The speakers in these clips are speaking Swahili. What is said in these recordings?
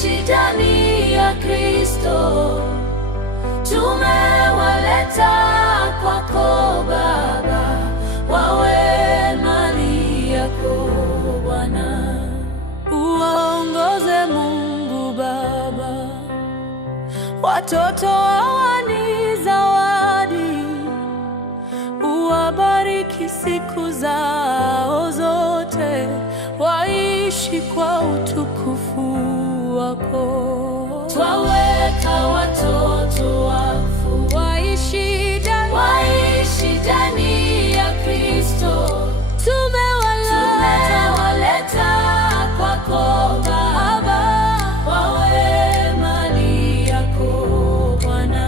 waishi ndani ya Kristo. Tumewaleta kwako Baba, wawe mali yako Bwana. Uwaongoze Mungu Baba, watoto hawa ni zawadi. Uwabariki siku zao zote, waishi kwa utukufu wako. Twaweka watoto wakfu waishi ndani ya Kristo. Tumewaleta kwako Baba, wawe mali yako Bwana.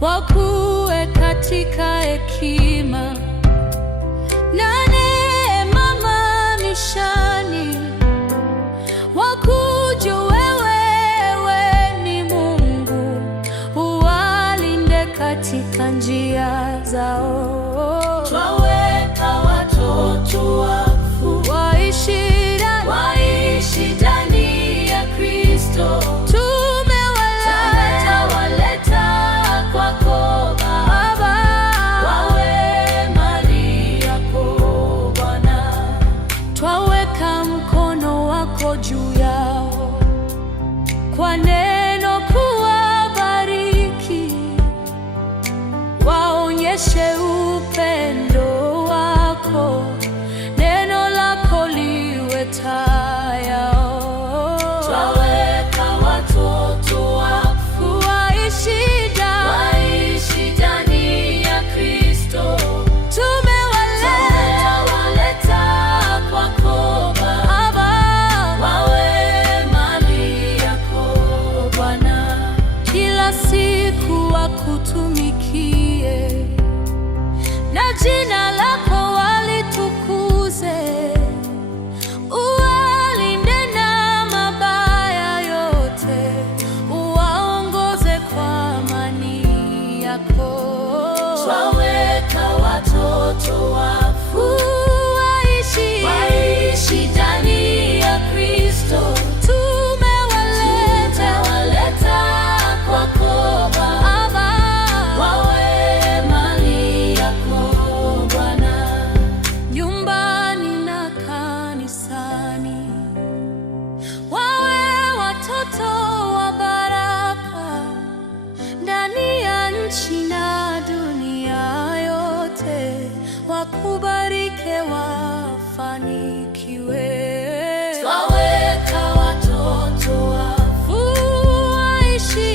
Wakuwe katika hekima na neema maishani, wakujue wewe ni Mungu, uwalinde katika njia zao. Twaweka watoto wakfu waishi ndani ya Kristo. Tumewaleta kwako Baba, wawe mali yako Bwana. Twaweka mkono wako juu yao, kwa neno kuwabariki, waonyeshe upendo wako, neno lako liwe taa yao. Twaweka watoto wakfu waishi ndani ya Kristo. Tumewaleta kwako Baba, wawe mali yako Bwana. Kila siku wakutumikie, na jina lako walitukuze. Uwalinde na mabaya yote, uwaongoze kwa amani yako. Twaweka watoto wakfu waishi ndani ya Kristo. Tumewaleta kwako Baba, wawe mali yako Bwana. Nyumbani na kanisani, wawe watoto wa baraka, ndani ya nchi na dunia yote, wakubarike wafanikiwe. Twaweka watoto wakfu waishi